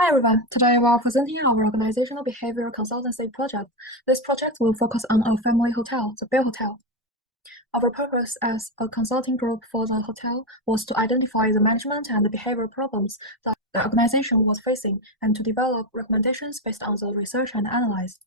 Hi everyone, today we are presenting our organizational behavior consultancy project. This project will focus on a family hotel, the Bell Hotel. Our purpose as a consulting group for the hotel was to identify the management and the behavior problems that the organization was facing and to develop recommendations based on the research and analyze.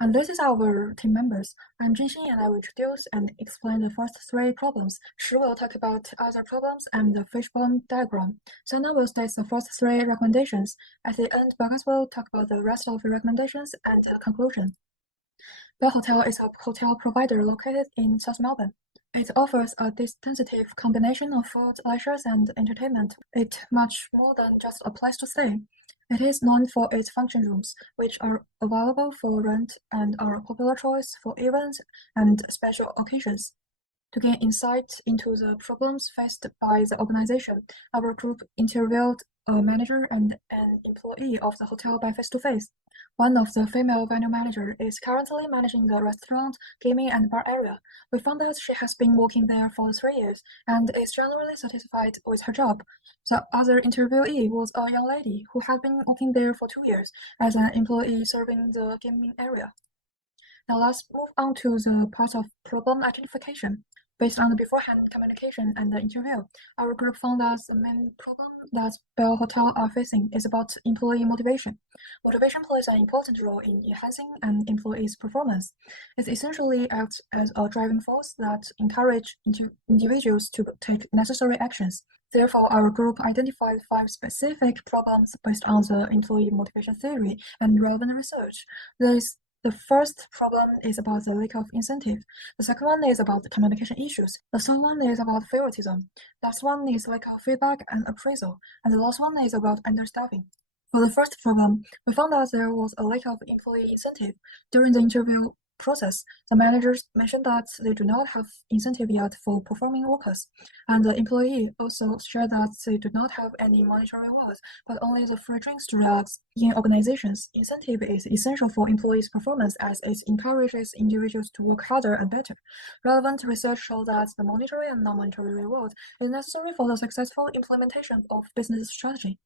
And this is our team members. I'm Jinxin and I will introduce and explain the first three problems. Shi will talk about other problems and the fishbone diagram. Sana will state the first three recommendations. At the end, Bagas will talk about the rest of the recommendations and the conclusion. Bell Hotel is a hotel provider located in South Melbourne. It offers a distinctive combination of food, leisure, and entertainment. It's much more than just a place to stay. It is known for its function rooms, which are available for rent and are a popular choice for events and special occasions. To gain insight into the problems faced by the organization, our group interviewed a manager and an employee of the hotel by face-to-face. One of the female venue manager is currently managing the restaurant, gaming, and bar area. We found that she has been working there for 3 years and is generally satisfied with her job. The other interviewee was a young lady who had been working there for 2 years as an employee serving the gaming area. Now let's move on to the part of problem identification. Based on the beforehand communication and the interview, our group found that the main problem that Bell Hotel are facing is about employee motivation. Motivation plays an important role in enhancing an employee's performance. It essentially acts as a driving force that encourages individuals to take necessary actions. Therefore, our group identified 5 specific problems based on the employee motivation theory and relevant research. The first problem is about the lack of incentive. The second one is about the communication issues. The third one is about favoritism. The last one is lack of feedback and appraisal. And the last one is about understaffing. For the first problem, we found out there was a lack of employee incentive. During the interview process, the managers mentioned that they do not have incentive yet for performing workers, and the employee also shared that they do not have any monetary rewards, but only the free drinks to relax. In organizations, incentive is essential for employees' performance as it encourages individuals to work harder and better. Relevant research shows that the monetary and non-monetary reward is necessary for the successful implementation of business strategy.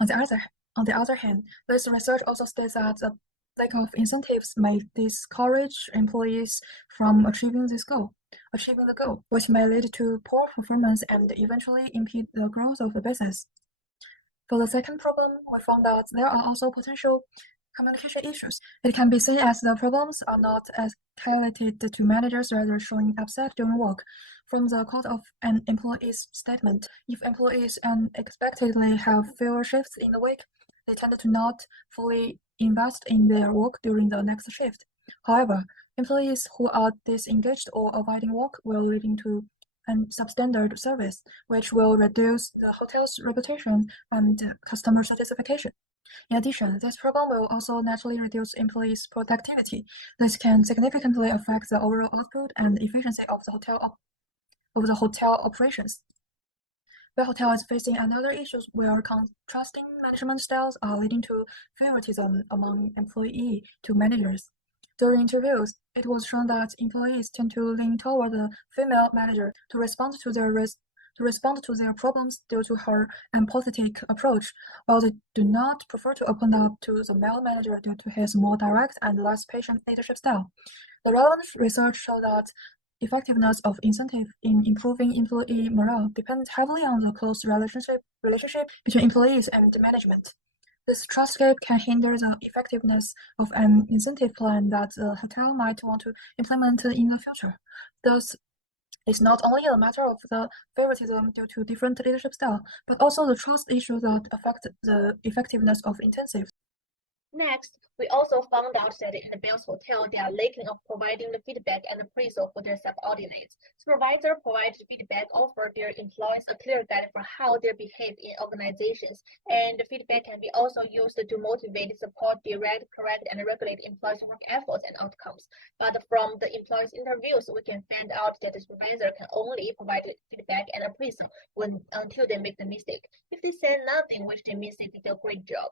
On the other hand, this research also states that the lack of incentives may discourage employees from achieving the goal, which may lead to poor performance and eventually impede the growth of the business. For the second problem, we found that there are also potential communication issues. It can be seen as the problems are not escalated to managers, rather showing upset during work. From the quote of an employee's statement, if employees unexpectedly have fewer shifts in the week, they tend to not fully invest in their work during the next shift. However, employees who are disengaged or avoiding work will lead to substandard service, which will reduce the hotel's reputation and customer satisfaction. In addition, this problem will also naturally reduce employees' productivity. This can significantly affect the overall output and efficiency of the hotel operations. The hotel is facing another issue where contrasting management styles are leading to favoritism among employee to managers. During interviews, it was shown that employees tend to lean toward the female manager to respond to their problems due to her empathetic approach, while they do not prefer to open up to the male manager due to his more direct and less patient leadership style. The relevant research showed that effectiveness of incentive in improving employee morale depends heavily on the close relationship between employees and management. This trust gap can hinder the effectiveness of an incentive plan that the hotel might want to implement in the future. Thus, it's not only a matter of the favoritism due to different leadership style, but also the trust issues that affect the effectiveness of incentives. Next, we also found out that in the Bell's Hotel, they are lacking of providing the feedback and appraisal for their subordinates. Supervisors provide feedback, offer their employees a clear guide for how they behave in organizations, and the feedback can be also used to motivate, support, direct, correct, and regulate employees' work efforts and outcomes. But from the employees' interviews, we can find out that the supervisor can only provide feedback and appraisal until they make the mistake. If they say nothing, which they means they did a great job.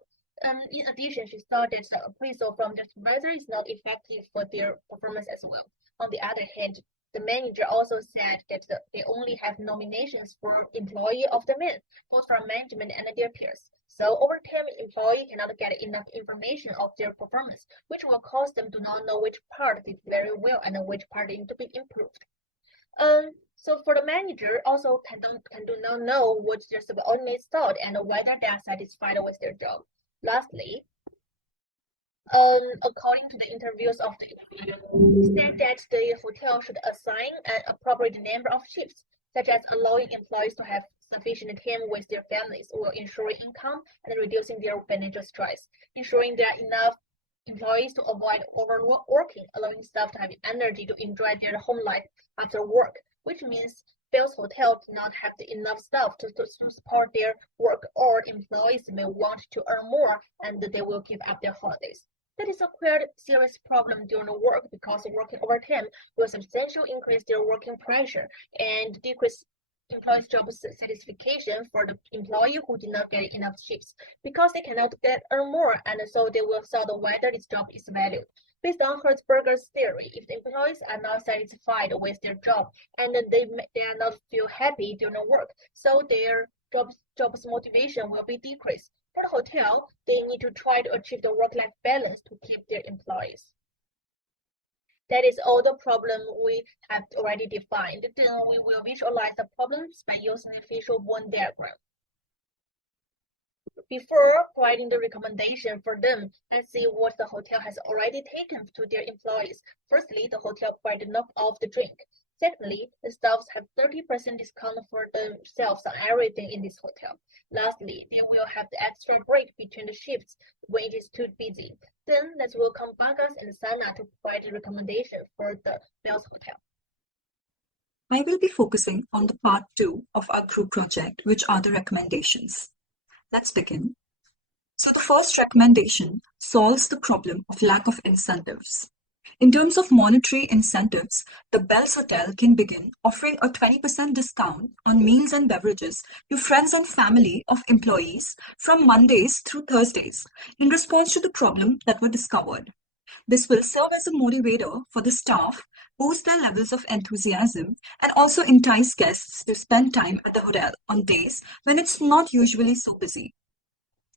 In addition, she saw that the appraisal from the supervisor is not effective for their performance as well. On the other hand, the manager also said that they only have nominations for Employee of the Month, both from management and their peers. So over time, employee cannot get enough information of their performance, which will cause them to not know which part did very well and which part need to be improved. So for the manager, also do not know what their subordinates thought and whether they are satisfied with their job. Lastly, according to the interviews of the employee, said that the hotel should assign an appropriate number of shifts, such as allowing employees to have sufficient time with their families while ensuring income and reducing their financial stress, ensuring there are enough employees to avoid overworking, allowing staff to have energy to enjoy their home life after work, which means Bell's Hotel do not have enough staff to support their work, or employees may want to earn more and they will give up their holidays. That is a quite serious problem during work because working overtime will substantially increase their working pressure and decrease employees' job satisfaction for the employee who did not get enough shifts because they cannot earn more, and so they will doubt whether this job is valued. Based on Hertzberger's theory, if the employees are not satisfied with their job and they are not feel happy during work, so their job's motivation will be decreased. For the hotel, they need to try to achieve the work-life balance to keep their employees. That is all the problem we have already defined. Then we will visualize the problems by using the visual Venn diagram. Before providing the recommendation for them, let's see what the hotel has already taken to their employees. Firstly, the hotel provided enough of the drink. Secondly, the staffs have 30% discount for themselves on everything in this hotel. Lastly, they will have the extra break between the shifts when it is too busy. Then let's welcome Bagas and Sana to provide a recommendation for the Bells Hotel. I will be focusing on the part 2 of our group project, which are the recommendations. Let's begin. So the first recommendation solves the problem of lack of incentives. In terms of monetary incentives, the Bells Hotel can begin offering a 20% discount on meals and beverages to friends and family of employees from Mondays through Thursdays in response to the problem that were discovered. This will serve as a motivator for the staff, boost their levels of enthusiasm, and also entice guests to spend time at the hotel on days when it's not usually so busy.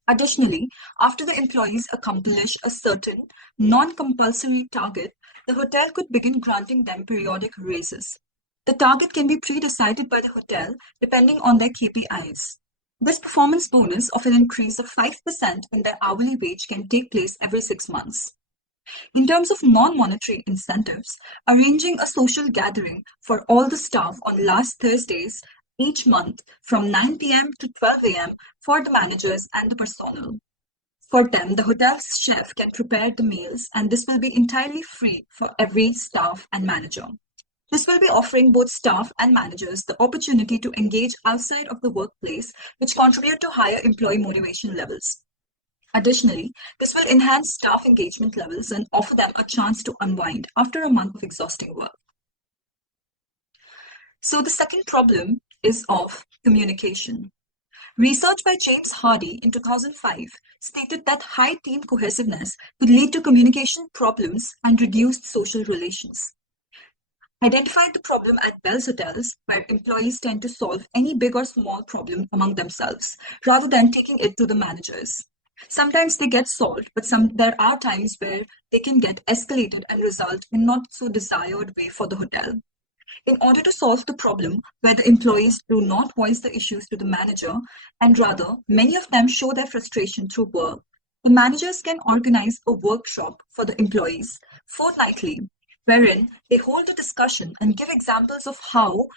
Additionally, after the employees accomplish a certain non-compulsory target, the hotel could begin granting them periodic raises. The target can be pre-decided by the hotel depending on their KPIs. This performance bonus of an increase of 5% in their hourly wage can take place every 6 months. In terms of non-monetary incentives, arranging a social gathering for all the staff on last Thursdays each month from 9 p.m. to 12 a.m. for the managers and the personnel. For them, the hotel's chef can prepare the meals, and this will be entirely free for every staff and manager. This will be offering both staff and managers the opportunity to engage outside of the workplace, which contribute to higher employee motivation levels. Additionally, this will enhance staff engagement levels and offer them a chance to unwind after a month of exhausting work. So the second problem is of communication. Research by James Hardy in 2005 stated that high team cohesiveness could lead to communication problems and reduced social relations. Identified the problem at Bell's Hotels, where employees tend to solve any big or small problem among themselves, rather than taking it to the managers. Sometimes they get solved, but there are times where they can get escalated and result in not so desired way for the hotel. In order to solve the problem where the employees do not voice the issues to the manager, and rather many of them show their frustration through work, the managers can organize a workshop for the employees fortnightly, wherein they hold a discussion and give examples of how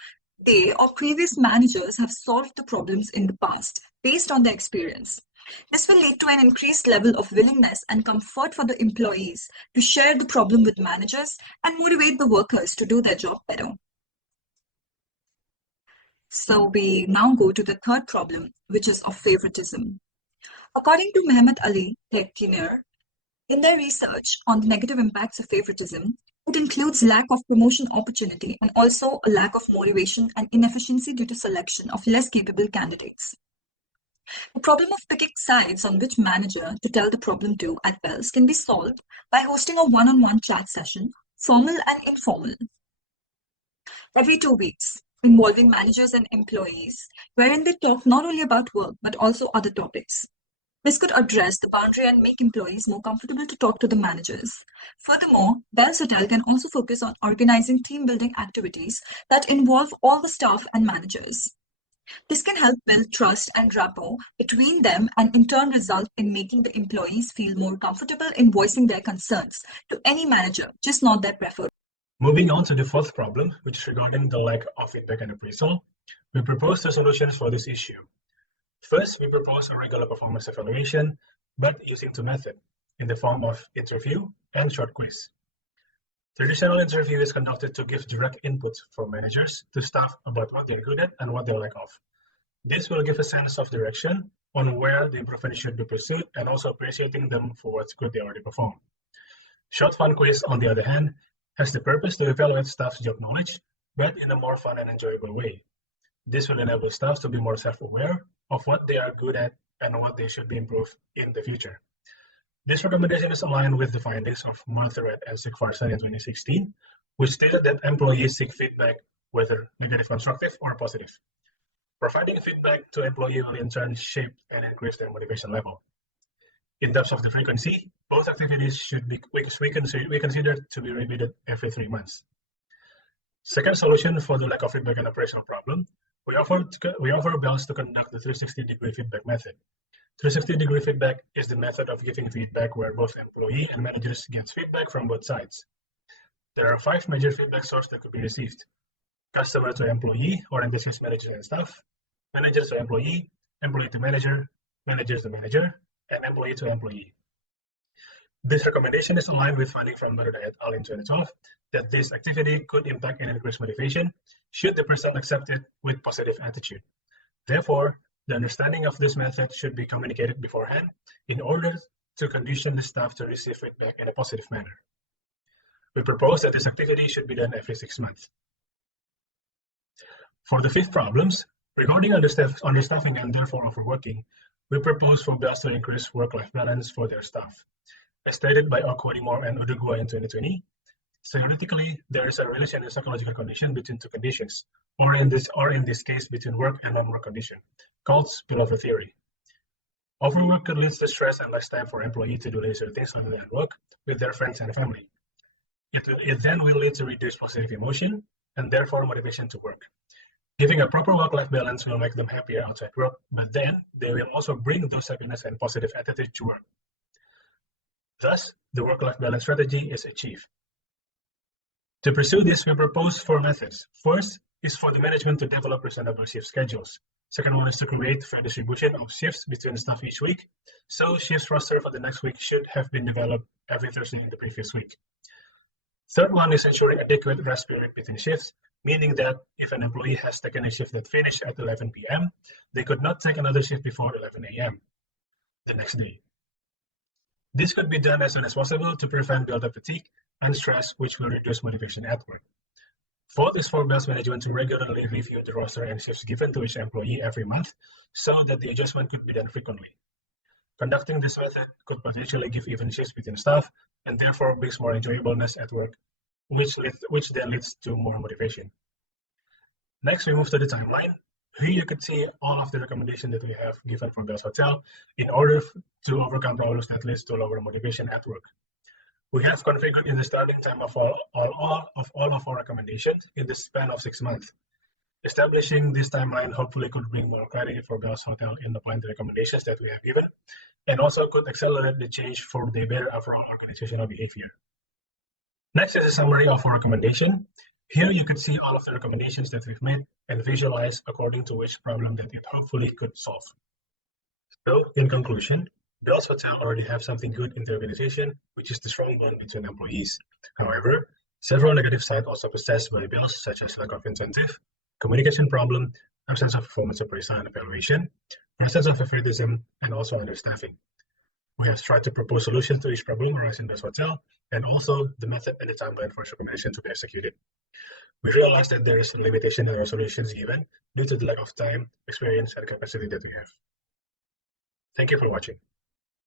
they or previous managers have solved the problems in the past based on their experience. This will lead to an increased level of willingness and comfort for the employees to share the problem with managers and motivate the workers to do their job better. So we now go to the third problem, which is of favoritism. According to Mehmet Ali Tekdiner, in their research on the negative impacts of favoritism, it includes lack of promotion opportunity and also a lack of motivation and inefficiency due to selection of less capable candidates. The problem of picking sides on which manager to tell the problem to at Bells can be solved by hosting a one-on-one chat session, formal and informal, every 2 weeks, involving managers and employees, wherein they talk not only about work but also other topics. This could address the boundary and make employees more comfortable to talk to the managers. Furthermore, Bell's Hotel can also focus on organizing team-building activities that involve all the staff and managers. This can help build trust and rapport between them and in turn result in making the employees feel more comfortable in voicing their concerns to any manager, just not their preferred. Moving on to the fourth problem, which is regarding the lack of feedback and appraisal, we propose two solutions for this issue. First, we propose a regular performance evaluation, but using two methods in the form of interview and short quiz. Traditional interview is conducted to give direct input from managers to staff about what they're good at and what they lack of. This will give a sense of direction on where the improvement should be pursued and also appreciating them for what's good they already perform. Short fun quiz, on the other hand, has the purpose to evaluate staff's job knowledge, but in a more fun and enjoyable way. This will enable staff to be more self-aware of what they are good at and what they should be improved in the future. This recommendation is aligned with the findings of Martharet and Sigvarson in 2016, which stated that employees seek feedback, whether negative, constructive, or positive. Providing feedback to employees will in turn shape and increase their motivation level. In terms of the frequency, both activities should be we consider to be repeated every 3 months. Second solution for the lack of feedback and operational problem, we offer Bells to conduct the 360-degree feedback method. 360-degree feedback is the method of giving feedback where both employee and managers get feedback from both sides. There are 5 major feedback sources that could be received: customer to employee, or in this case, managers and staff; manager to employee to manager to manager, and employee to employee. This recommendation is aligned with finding from Martharet et al. In 2012 that this activity could impact and increase motivation should the person accept it with positive attitude. Therefore, the understanding of this method should be communicated beforehand in order to condition the staff to receive feedback in a positive manner. We propose that this activity should be done every 6 months. For the fifth problems, regarding understaffing and therefore overworking, we propose for Bells to increase work-life balance for their staff. As stated by Okwodimor and Udugwa in 2020, theoretically, there is a relation in psychological condition between two conditions, or in this case, between work and non-work condition, called spillover theory. Overwork could lead to stress and less time for employees to do leisure things other than work with their friends and family. It then will lead to reduced positive emotion and therefore motivation to work. Giving a proper work-life balance will make them happier outside work, but then they will also bring those happiness and positive attitude to work. Thus, the work-life balance strategy is achieved. To pursue this, we propose 4 methods. First is for the management to develop reasonable shift schedules. Second one is to create fair distribution of shifts between staff each week. So shift roster for the next week should have been developed every Thursday in the previous week. Third one is ensuring adequate rest period between shifts, meaning that if an employee has taken a shift that finished at 11 p.m., they could not take another shift before 11 a.m. the next day. This could be done as soon as possible to prevent build-up fatigue and stress, which will reduce motivation at work. Fourth is for Bells management to regularly review the roster and shifts given to each employee every month so that the adjustment could be done frequently. Conducting this method could potentially give even shifts between staff and therefore brings more enjoyableness at work, which then leads to more motivation. Next, we move to the timeline. Here you could see all of the recommendations that we have given for Bells Hotel in order to overcome problems that leads to lower motivation at work. We have configured in the starting time of all of our recommendations in the span of 6 months. Establishing this timeline hopefully could bring more clarity for Bells Hotel in applying the recommendations that we have given, and also could accelerate the change for the better overall organizational behavior. Next is a summary of our recommendation. Here you could see all of the recommendations that we've made and visualize according to which problem that it hopefully could solve. So, in conclusion, Bells Hotel already have something good in the organization, which is the strong bond between employees. However, several negative sides also possessed by Bells, such as lack of incentive, communication problem, absence of performance appraisal and evaluation, presence of favoritism, and also understaffing. We have tried to propose solutions to each problem arising in Bells Hotel, and also the method and the timeline for its recommendation to be executed. We realize that there is a limitation in our solutions given due to the lack of time, experience, and capacity that we have. Thank you for watching.